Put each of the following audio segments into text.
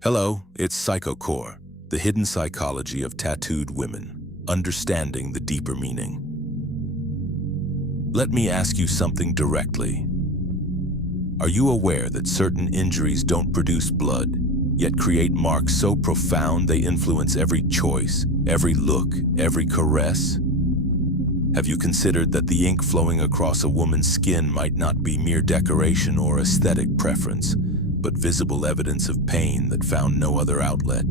Hello, it's PSYCHOCORE, the hidden psychology of tattooed women, understanding the deeper meaning. Let me ask you something directly. Are you aware that certain injuries don't produce blood, yet create marks so profound they influence every choice, every look, every caress? Have you considered that the ink flowing across a woman's skin might not be mere decoration or aesthetic preference, but visible evidence of pain that found no other outlet?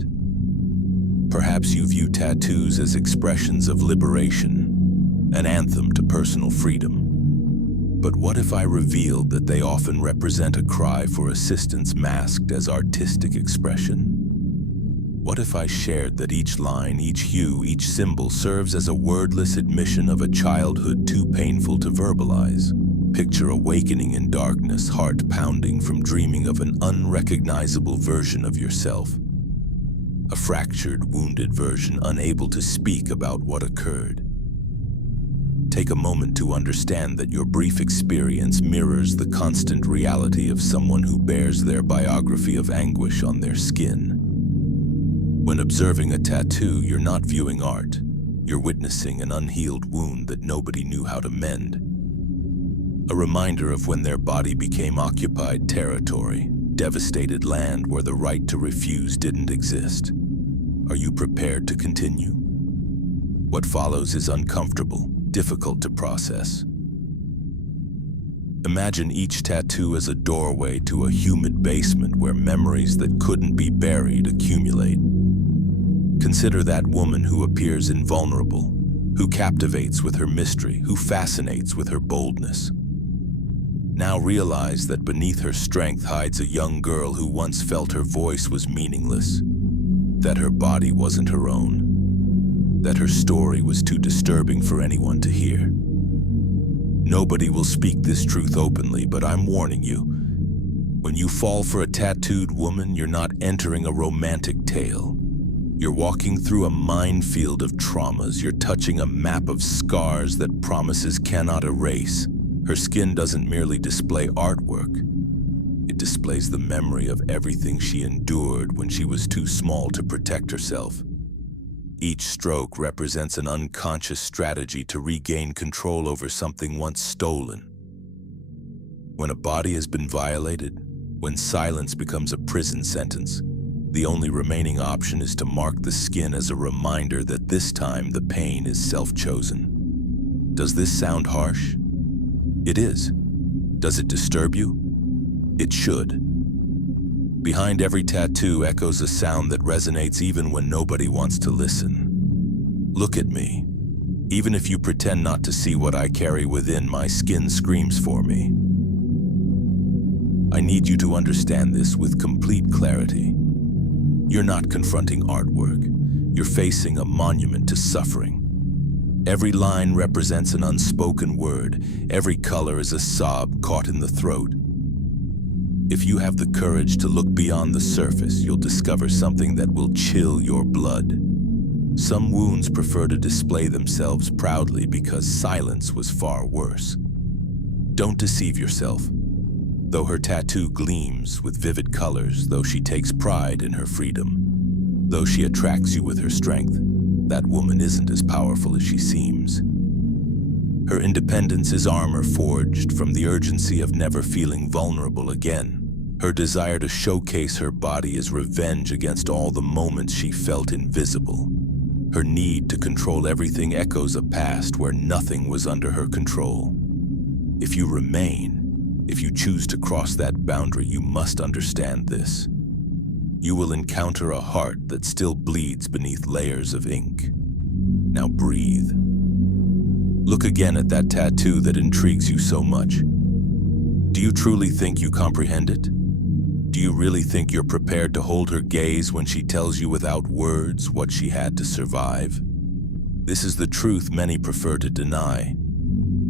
Perhaps you view tattoos as expressions of liberation, an anthem to personal freedom. But what if I revealed that they often represent a cry for assistance masked as artistic expression? What if I shared that each line, each hue, each symbol serves as a wordless admission of a childhood too painful to verbalize? Picture awakening in darkness, heart pounding from dreaming of an unrecognizable version of yourself. A fractured, wounded version unable to speak about what occurred. Take a moment to understand that your brief experience mirrors the constant reality of someone who bears their biography of anguish on their skin. When observing a tattoo, you're not viewing art. You're witnessing an unhealed wound that nobody knew how to mend. A reminder of when their body became occupied territory, devastated land where the right to refuse didn't exist. Are you prepared to continue? What follows is uncomfortable, difficult to process. Imagine each tattoo as a doorway to a humid basement where memories that couldn't be buried accumulate. Consider that woman who appears invulnerable, who captivates with her mystery, who fascinates with her boldness. Now realize that beneath her strength hides a young girl who once felt her voice was meaningless, that her body wasn't her own, that her story was too disturbing for anyone to hear. Nobody will speak this truth openly, but I'm warning you. When you fall for a tattooed woman, you're not entering a romantic tale. You're walking through a minefield of traumas. You're touching a map of scars that promises cannot erase. Her skin doesn't merely display artwork. It displays the memory of everything she endured when she was too small to protect herself. Each stroke represents an unconscious strategy to regain control over something once stolen. When a body has been violated, when silence becomes a prison sentence, the only remaining option is to mark the skin as a reminder that this time the pain is self-chosen. Does this sound harsh? It is. Does it disturb you? It should. Behind every tattoo echoes a sound that resonates even when nobody wants to listen. Look at me. Even if you pretend not to see what I carry within, my skin screams for me. I need you to understand this with complete clarity. You're not confronting artwork. You're facing a monument to suffering. Every line represents an unspoken word. Every color is a sob caught in the throat. If you have the courage to look beyond the surface, you'll discover something that will chill your blood. Some wounds prefer to display themselves proudly because silence was far worse. Don't deceive yourself. Though her tattoo gleams with vivid colors, though she takes pride in her freedom, though she attracts you with her strength, that woman isn't as powerful as she seems. Her independence is armor forged from the urgency of never feeling vulnerable again. Her desire to showcase her body is revenge against all the moments she felt invisible. Her need to control everything echoes a past where nothing was under her control. If you remain, if you choose to cross that boundary, you must understand this. You will encounter a heart that still bleeds beneath layers of ink. Now breathe. Look again at that tattoo that intrigues you so much. Do you truly think you comprehend it? Do you really think you're prepared to hold her gaze when she tells you without words what she had to survive? This is the truth many prefer to deny.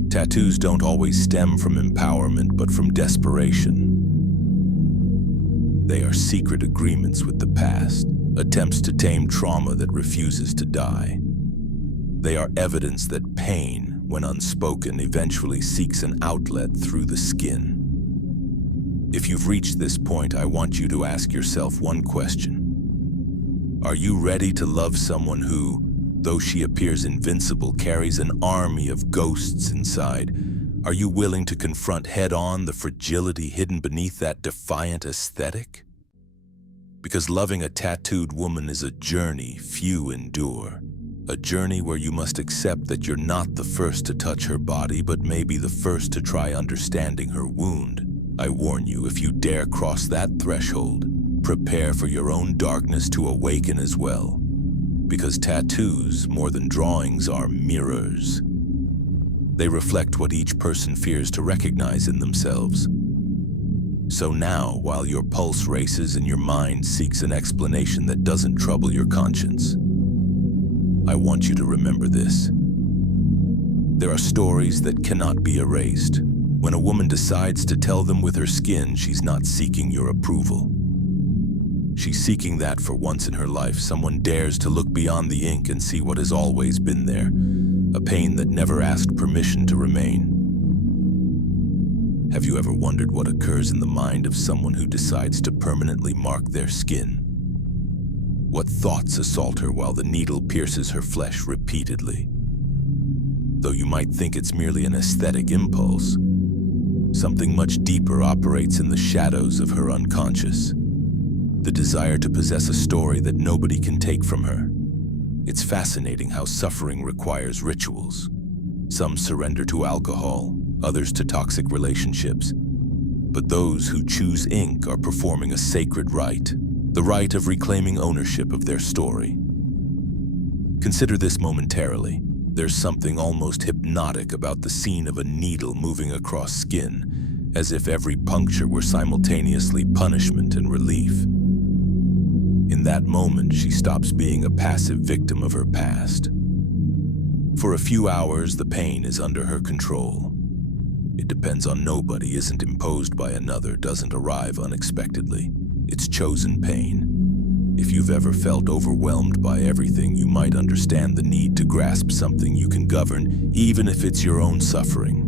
Tattoos don't always stem from empowerment, but from desperation. They are secret agreements with the past, attempts to tame trauma that refuses to die. They are evidence that pain, when unspoken, eventually seeks an outlet through the skin. If you've reached this point, I want you to ask yourself one question. Are you ready to love someone who, though she appears invincible, carries an army of ghosts inside? Are you willing to confront head-on the fragility hidden beneath that defiant aesthetic? Because loving a tattooed woman is a journey few endure. A journey where you must accept that you're not the first to touch her body, but maybe the first to try understanding her wound. I warn you, if you dare cross that threshold, prepare for your own darkness to awaken as well. Because tattoos, more than drawings, are mirrors. They reflect what each person fears to recognize in themselves. So now, while your pulse races and your mind seeks an explanation that doesn't trouble your conscience, I want you to remember this. There are stories that cannot be erased. When a woman decides to tell them with her skin, she's not seeking your approval. She's seeking that for once in her life, someone dares to look beyond the ink and see what has always been there, a pain that never asked permission to remain. Have you ever wondered what occurs in the mind of someone who decides to permanently mark their skin? What thoughts assault her while the needle pierces her flesh repeatedly? Though you might think it's merely an aesthetic impulse, something much deeper operates in the shadows of her unconscious. The desire to possess a story that nobody can take from her. It's fascinating how suffering requires rituals. Some surrender to alcohol, others to toxic relationships. But those who choose ink are performing a sacred rite, the right of reclaiming ownership of their story. Consider this momentarily. There's something almost hypnotic about the scene of a needle moving across skin, as if every puncture were simultaneously punishment and relief. In that moment, she stops being a passive victim of her past. For a few hours, the pain is under her control. It depends on nobody, isn't imposed by another, doesn't arrive unexpectedly. It's chosen pain. If you've ever felt overwhelmed by everything, you might understand the need to grasp something you can govern, even if it's your own suffering.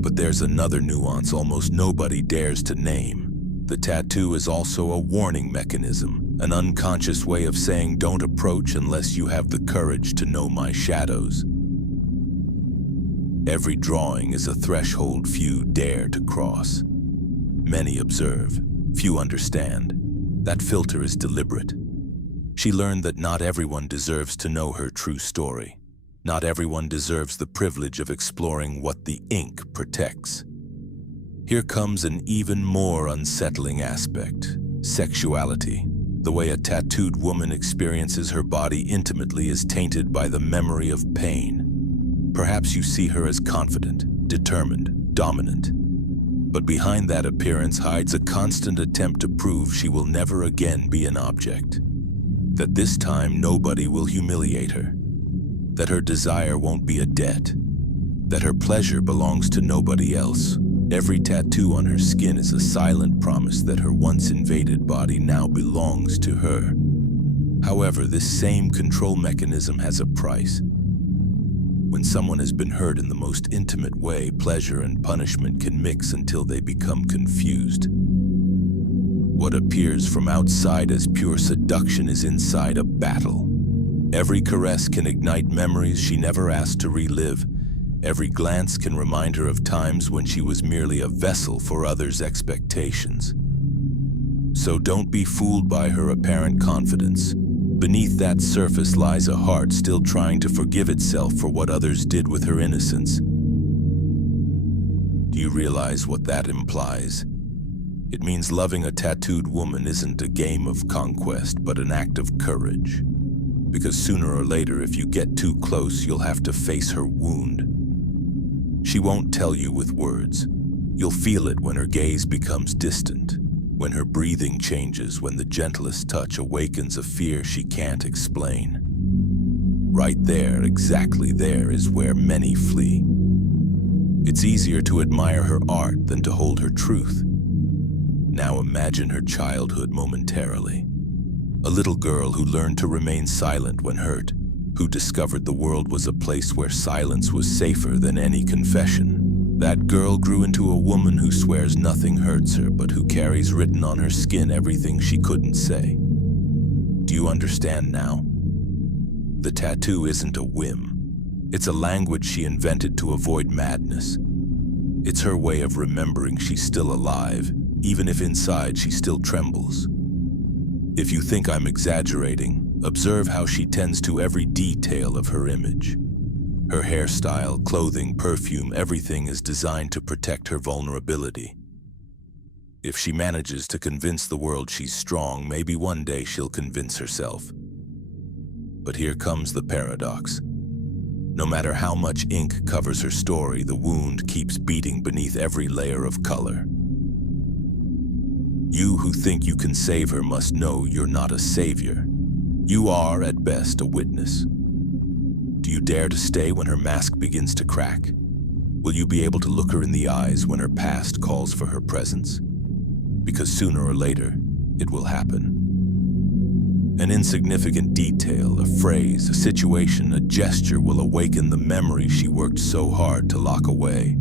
But there's another nuance almost nobody dares to name. The tattoo is also a warning mechanism, an unconscious way of saying don't approach unless you have the courage to know my shadows. Every drawing is a threshold few dare to cross. Many observe, few understand. That filter is deliberate. She learned that not everyone deserves to know her true story. Not everyone deserves the privilege of exploring what the ink protects. Here comes an even more unsettling aspect: sexuality. The way a tattooed woman experiences her body intimately is tainted by the memory of pain. Perhaps you see her as confident, determined, dominant. But behind that appearance hides a constant attempt to prove she will never again be an object. That this time nobody will humiliate her. That her desire won't be a debt. That her pleasure belongs to nobody else. Every tattoo on her skin is a silent promise that her once invaded body now belongs to her. However, this same control mechanism has a price. When someone has been hurt in the most intimate way, pleasure and punishment can mix until they become confused. What appears from outside as pure seduction is inside a battle. Every caress can ignite memories she never asked to relive. Every glance can remind her of times when she was merely a vessel for others' expectations. So don't be fooled by her apparent confidence. Beneath that surface lies a heart still trying to forgive itself for what others did with her innocence. Do you realize what that implies? It means loving a tattooed woman isn't a game of conquest, but an act of courage. Because sooner or later, if you get too close, you'll have to face her wound. She won't tell you with words. You'll feel it when her gaze becomes distant, when her breathing changes, when the gentlest touch awakens a fear she can't explain. Right there, exactly there, is where many flee. It's easier to admire her art than to hold her truth. Now imagine her childhood momentarily. A little girl who learned to remain silent when hurt, who discovered the world was a place where silence was safer than any confession. That girl grew into a woman who swears nothing hurts her, but who carries written on her skin everything she couldn't say. Do you understand now? The tattoo isn't a whim. It's a language she invented to avoid madness. It's her way of remembering she's still alive, even if inside she still trembles. If you think I'm exaggerating, observe how she tends to every detail of her image. Her hairstyle, clothing, perfume, everything is designed to protect her vulnerability. If she manages to convince the world she's strong, maybe one day she'll convince herself. But here comes the paradox. No matter how much ink covers her story, the wound keeps beating beneath every layer of color. You who think you can save her must know you're not a savior. You are, at best, a witness. Do you dare to stay when her mask begins to crack? Will you be able to look her in the eyes when her past calls for her presence? Because sooner or later, it will happen. An insignificant detail, a phrase, a situation, a gesture will awaken the memory she worked so hard to lock away.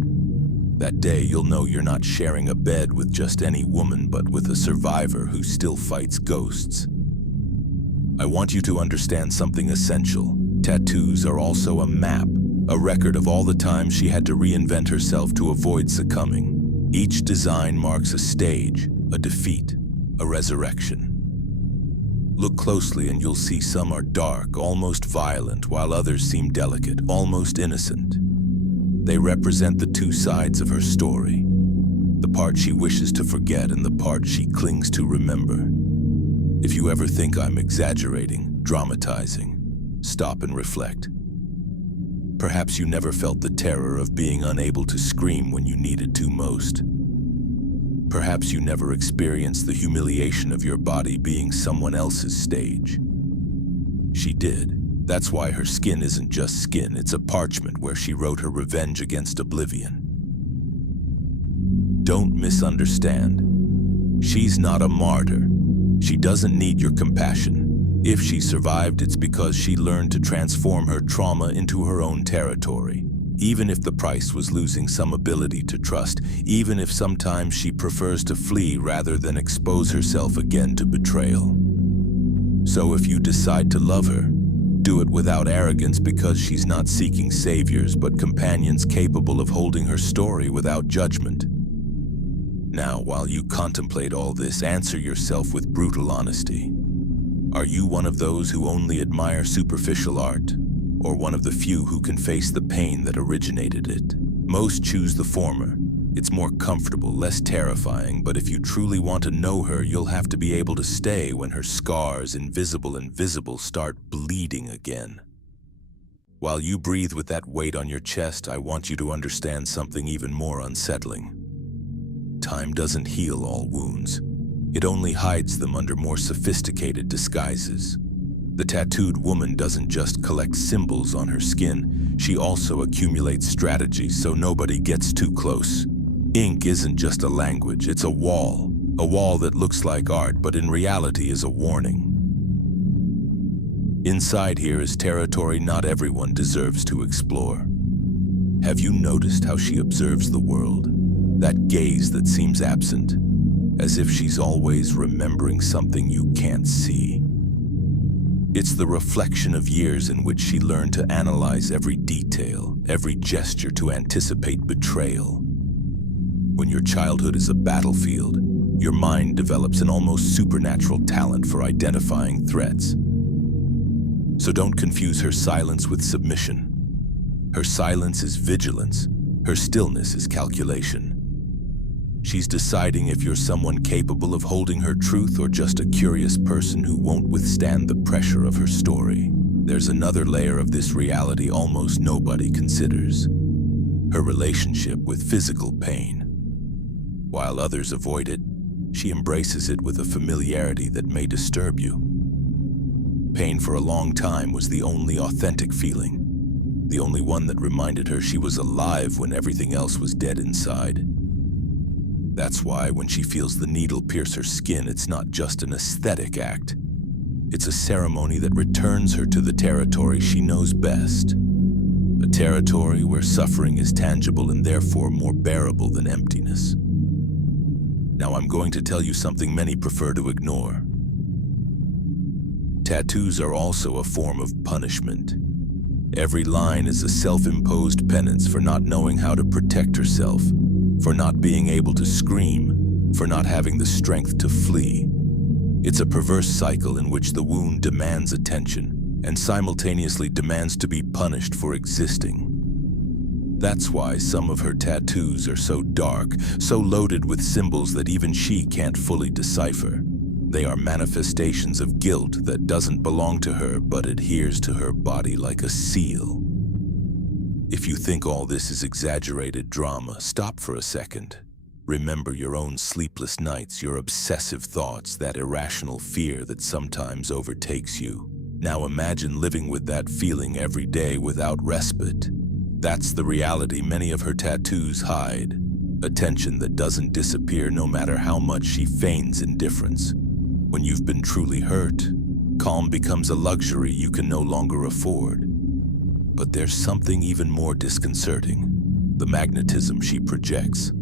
That day, you'll know you're not sharing a bed with just any woman, but with a survivor who still fights ghosts. I want you to understand something essential. Tattoos are also a map, a record of all the times she had to reinvent herself to avoid succumbing. Each design marks a stage, a defeat, a resurrection. Look closely and you'll see some are dark, almost violent, while others seem delicate, almost innocent. They represent the two sides of her story, the part she wishes to forget and the part she clings to remember. If you ever think I'm exaggerating, dramatizing, stop and reflect. Perhaps you never felt the terror of being unable to scream when you needed to most. Perhaps you never experienced the humiliation of your body being someone else's stage. She did. That's why her skin isn't just skin, it's a parchment where she wrote her revenge against oblivion. Don't misunderstand. She's not a martyr. She doesn't need your compassion. If she survived, it's because she learned to transform her trauma into her own territory. Even if the price was losing some ability to trust, even if sometimes she prefers to flee rather than expose herself again to betrayal. So if you decide to love her, do it without arrogance, because she's not seeking saviors but companions capable of holding her story without judgment. Now, while you contemplate all this, answer yourself with brutal honesty. Are you one of those who only admire superficial art? Or one of the few who can face the pain that originated it? Most choose the former. It's more comfortable, less terrifying, but if you truly want to know her, you'll have to be able to stay when her scars, invisible and visible, start bleeding again. While you breathe with that weight on your chest, I want you to understand something even more unsettling. Time doesn't heal all wounds. It only hides them under more sophisticated disguises. The tattooed woman doesn't just collect symbols on her skin, she also accumulates strategies so nobody gets too close. Ink isn't just a language, it's a wall that looks like art but in reality is a warning. Inside here is territory not everyone deserves to explore. Have you noticed how she observes the world? That gaze that seems absent, as if she's always remembering something you can't see. It's the reflection of years in which she learned to analyze every detail, every gesture, to anticipate betrayal. When your childhood is a battlefield, your mind develops an almost supernatural talent for identifying threats. So don't confuse her silence with submission. Her silence is vigilance, her stillness is calculation. She's deciding if you're someone capable of holding her truth or just a curious person who won't withstand the pressure of her story. There's another layer of this reality almost nobody considers. Her relationship with physical pain. While others avoid it, she embraces it with a familiarity that may disturb you. Pain for a long time was the only authentic feeling, the only one that reminded her she was alive when everything else was dead inside. That's why when she feels the needle pierce her skin, it's not just an aesthetic act. It's a ceremony that returns her to the territory she knows best. a territory where suffering is tangible and therefore more bearable than emptiness. Now I'm going to tell you something many prefer to ignore. Tattoos are also a form of punishment. Every line is a self-imposed penance for not knowing how to protect herself, for not being able to scream, for not having the strength to flee. It's a perverse cycle in which the wound demands attention and simultaneously demands to be punished for existing. That's why some of her tattoos are so dark, so loaded with symbols that even she can't fully decipher. They are manifestations of guilt that doesn't belong to her but adheres to her body like a seal. If you think all this is exaggerated drama, stop for a second. Remember your own sleepless nights, your obsessive thoughts, that irrational fear that sometimes overtakes you. Now imagine living with that feeling every day without respite. That's the reality many of her tattoos hide. A tension that doesn't disappear no matter how much she feigns indifference. When you've been truly hurt, calm becomes a luxury you can no longer afford. But there's something even more disconcerting: the magnetism she projects.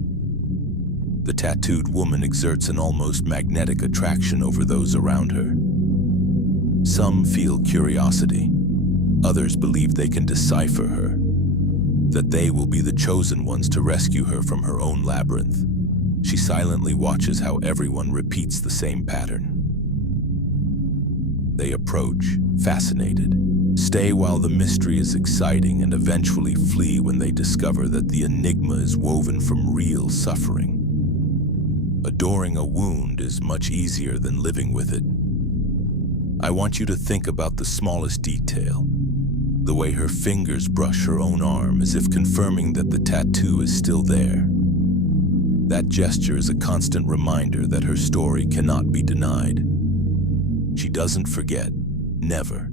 The tattooed woman exerts an almost magnetic attraction over those around her. Some feel curiosity. Others believe they can decipher her, that they will be the chosen ones to rescue her from her own labyrinth. She silently watches how everyone repeats the same pattern. They approach, fascinated, stay while the mystery is exciting, and eventually flee when they discover that the enigma is woven from real suffering. Adoring a wound is much easier than living with it. I want you to think about the smallest detail. The way her fingers brush her own arm as if confirming that the tattoo is still there. That gesture is a constant reminder that her story cannot be denied. She doesn't forget, never.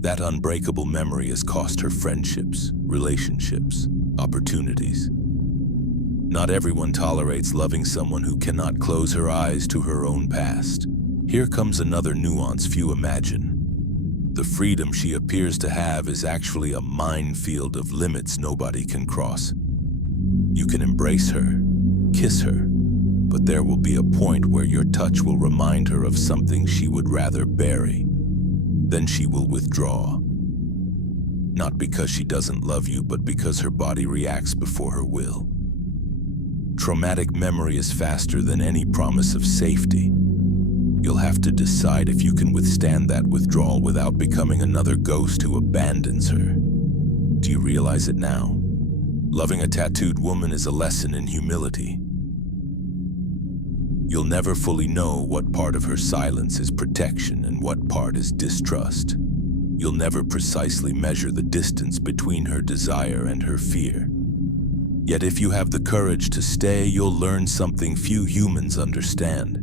That unbreakable memory has cost her friendships, relationships, opportunities. Not everyone tolerates loving someone who cannot close her eyes to her own past. Here comes another nuance few imagine. The freedom she appears to have is actually a minefield of limits nobody can cross. You can embrace her, kiss her, but there will be a point where your touch will remind her of something she would rather bury. Then she will withdraw. Not because she doesn't love you, but because her body reacts before her will. Traumatic memory is faster than any promise of safety. You'll have to decide if you can withstand that withdrawal without becoming another ghost who abandons her. Do you realize it now? Loving a tattooed woman is a lesson in humility. You'll never fully know what part of her silence is protection and what part is distrust. You'll never precisely measure the distance between her desire and her fear. Yet if you have the courage to stay, you'll learn something few humans understand.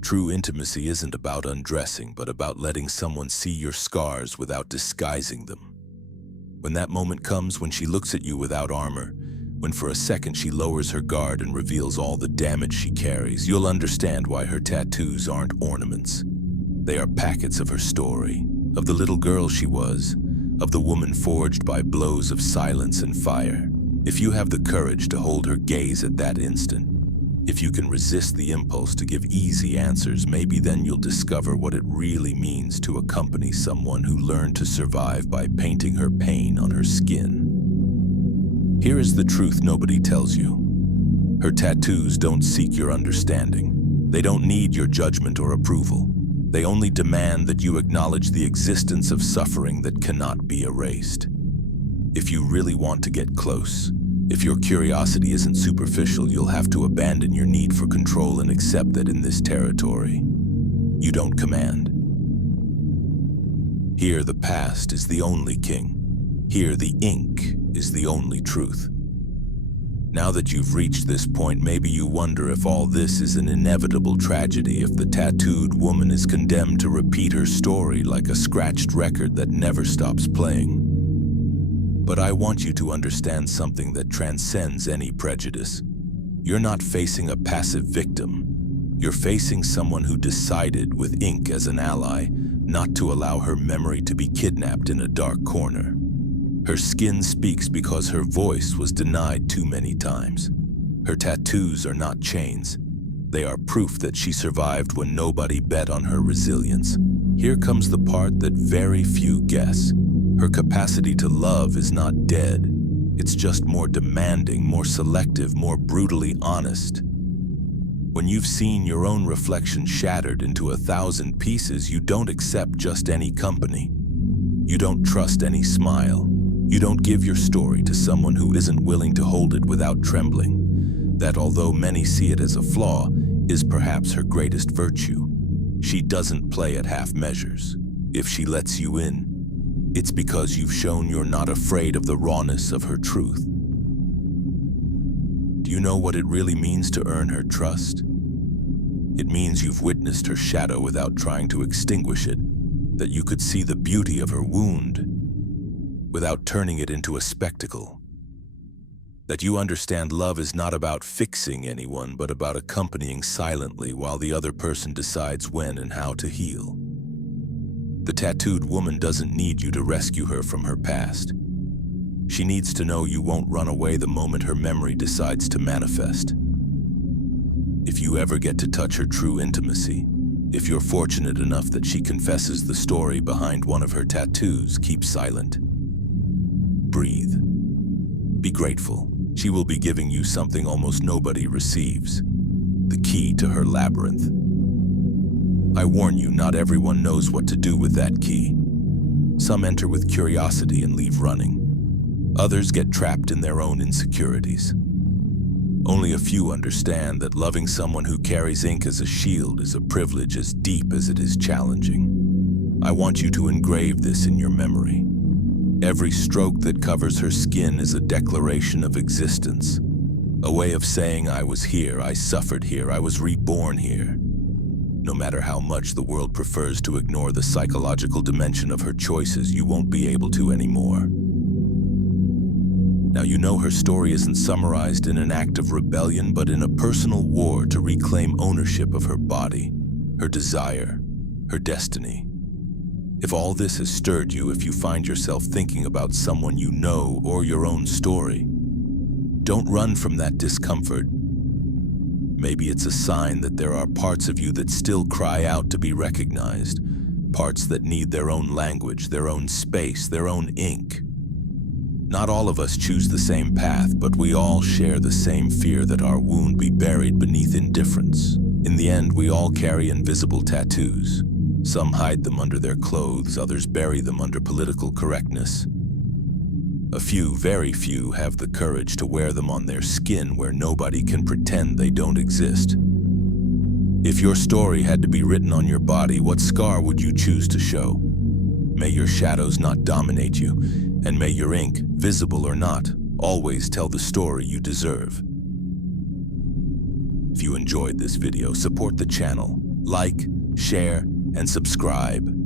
True intimacy isn't about undressing, but about letting someone see your scars without disguising them. When that moment comes, when she looks at you without armor, when for a second she lowers her guard and reveals all the damage she carries, you'll understand why her tattoos aren't ornaments. They are packets of her story, of the little girl she was, of the woman forged by blows of silence and fire. If you have the courage to hold her gaze at that instant, if you can resist the impulse to give easy answers, maybe then you'll discover what it really means to accompany someone who learned to survive by painting her pain on her skin. Here is the truth nobody tells you. Her tattoos don't seek your understanding. They don't need your judgment or approval. They only demand that you acknowledge the existence of suffering that cannot be erased. If you really want to get close, if your curiosity isn't superficial, you'll have to abandon your need for control and accept that in this territory, you don't command. Here the past is the only king. Here the ink is the only truth. Now that you've reached this point, maybe you wonder if all this is an inevitable tragedy, if the tattooed woman is condemned to repeat her story like a scratched record that never stops playing. But I want you to understand something that transcends any prejudice. You're not facing a passive victim. You're facing someone who decided, with ink as an ally, not to allow her memory to be kidnapped in a dark corner. Her skin speaks because her voice was denied too many times. Her tattoos are not chains. They are proof that she survived when nobody bet on her resilience. Here comes the part that very few guess. Her capacity to love is not dead. It's just more demanding, more selective, more brutally honest. When you've seen your own reflection shattered into 1,000 pieces, you don't accept just any company. You don't trust any smile. You don't give your story to someone who isn't willing to hold it without trembling. That, although many see it as a flaw, is perhaps her greatest virtue. She doesn't play at half measures. If she lets you in, it's because you've shown you're not afraid of the rawness of her truth. Do you know what it really means to earn her trust? It means you've witnessed her shadow without trying to extinguish it, that you could see the beauty of her wound without turning it into a spectacle, that you understand love is not about fixing anyone, but about accompanying silently while the other person decides when and how to heal. The tattooed woman doesn't need you to rescue her from her past. She needs to know you won't run away the moment her memory decides to manifest. If you ever get to touch her true intimacy, if you're fortunate enough that she confesses the story behind one of her tattoos, keep silent. Breathe. Be grateful. She will be giving you something almost nobody receives, the key to her labyrinth. I warn you, not everyone knows what to do with that key. Some enter with curiosity and leave running. Others get trapped in their own insecurities. Only a few understand that loving someone who carries ink as a shield is a privilege as deep as it is challenging. I want you to engrave this in your memory. Every stroke that covers her skin is a declaration of existence, a way of saying I was here, I suffered here, I was reborn here. No matter how much the world prefers to ignore the psychological dimension of her choices, you won't be able to anymore. Now you know her story isn't summarized in an act of rebellion, but in a personal war to reclaim ownership of her body, her desire, her destiny. If all this has stirred you, if you find yourself thinking about someone you know or your own story, don't run from that discomfort. Maybe it's a sign that there are parts of you that still cry out to be recognized, parts that need their own language, their own space, their own ink. Not all of us choose the same path, but we all share the same fear that our wound be buried beneath indifference. In the end, we all carry invisible tattoos. Some hide them under their clothes, others bury them under political correctness. A few, very few, have the courage to wear them on their skin where nobody can pretend they don't exist. If your story had to be written on your body, what scar would you choose to show? May your shadows not dominate you, and may your ink, visible or not, always tell the story you deserve. If you enjoyed this video, support the channel, like, share, and subscribe.